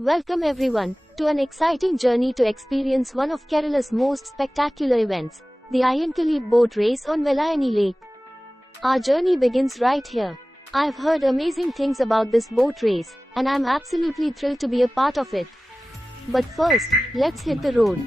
Welcome everyone to an exciting journey to experience one of Kerala's most spectacular events, the Ayyankali boat race on Velayani Lake. Our journey begins right here. I've heard amazing things about this boat race, and I'm absolutely thrilled to be a part of it. But first, let's hit the road.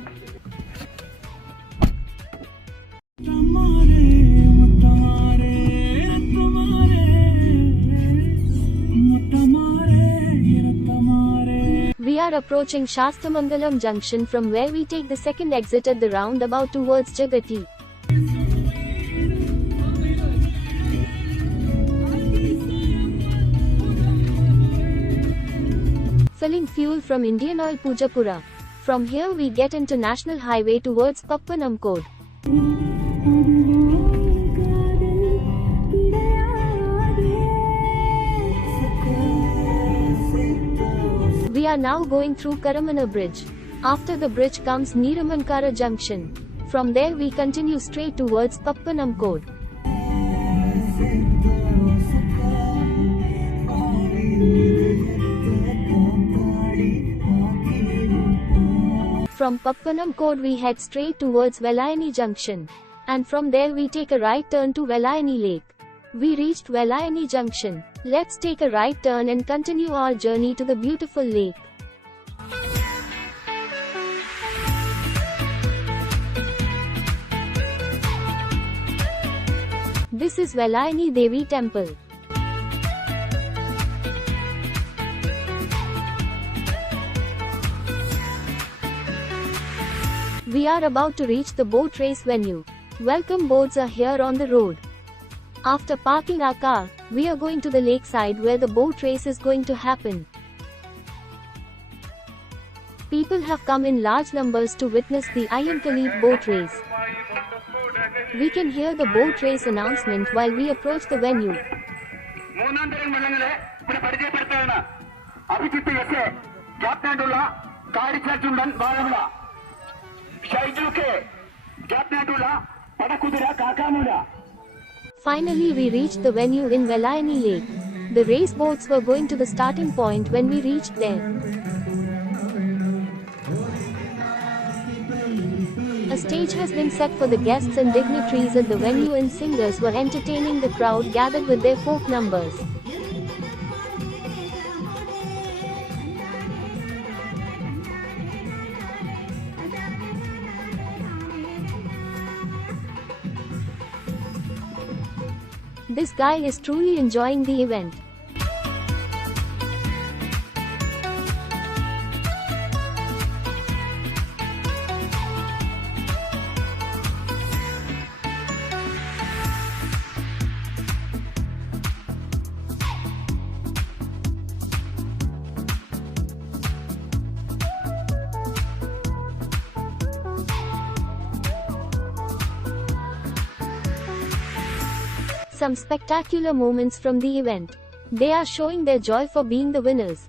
We are approaching Shastamangalam junction, from where we take the second exit at the roundabout towards Jagati. Filling fuel from Indian Oil Pujapura. From here we get into National Highway towards Pappanamkode. We are now going through Karamana Bridge. After the bridge comes Neeramankara Junction. From there we continue straight towards Pappanamkode. From Pappanamkode we head straight towards Velayani Junction. And from there we take a right turn to Velayani Lake. We reached Velayani Junction. Let's take a right turn and continue our journey to the beautiful lake. This is Velayani Devi Temple. We are about to reach the boat race venue. Welcome boats are here on the road. After parking our car, we are going to the lakeside where the boat race is going to happen. People have come in large numbers to witness the Ayyankali boat race. We can hear the boat race announcement while we approach the venue. Finally we reached the venue in Velayani Lake. The race boats were going to the starting point when we reached there. A stage has been set for the guests and dignitaries at the venue, and singers were entertaining the crowd gathered with their folk numbers. This guy is truly enjoying the event. Some spectacular moments from the event. They are showing their joy for being the winners.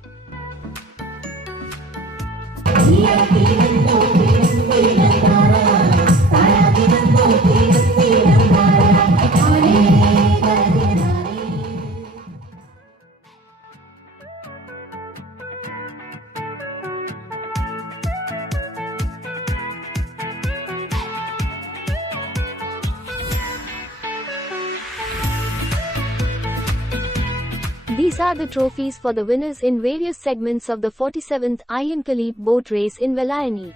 These are the trophies for the winners in various segments of the 47th Ayyankali boat race in Velayani.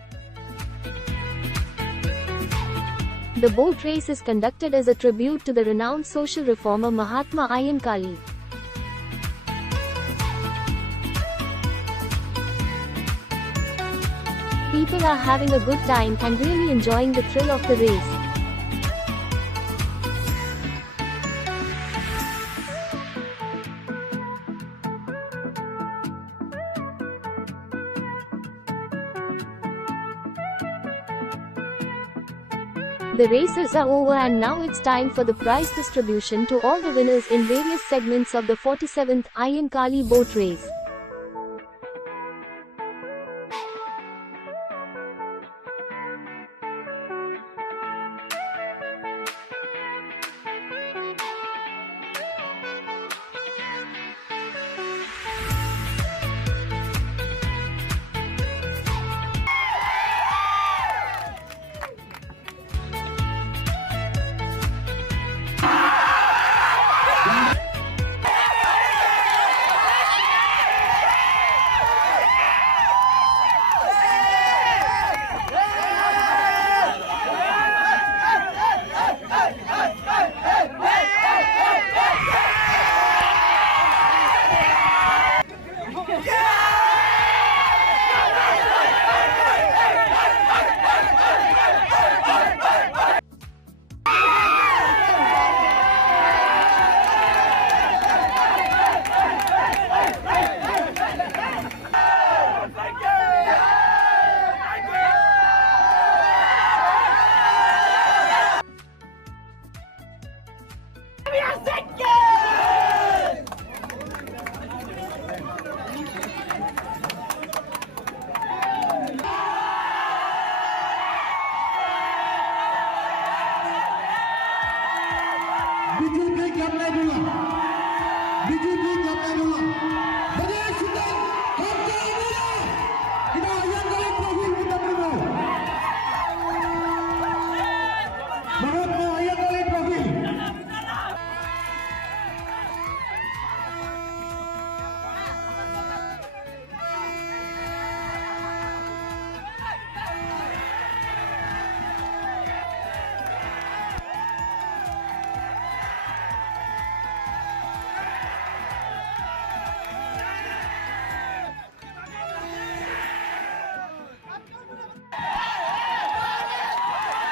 The boat race is conducted as a tribute to the renowned social reformer Mahatma Ayyankali. People are having a good time and really enjoying the thrill of the race. The races are over and now it's time for the prize distribution to all the winners in various segments of the 47th Ayyankali boat race.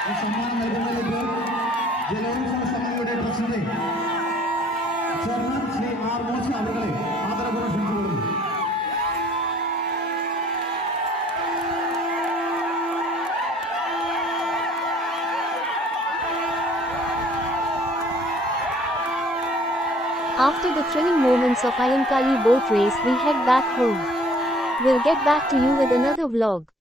ഈ സമ്മാനം നൽകുന്നതിലേക്ക് ജലോത്സവ സമിതിയുടെ president chairman Shri R മോശ അവരെ ആദരപൂർവ്വം ക്ഷണിച്ചുകൊള്ളുന്നു. After the thrilling moments of Ayyankali boat race, we head back home. We'll get back to you with another vlog.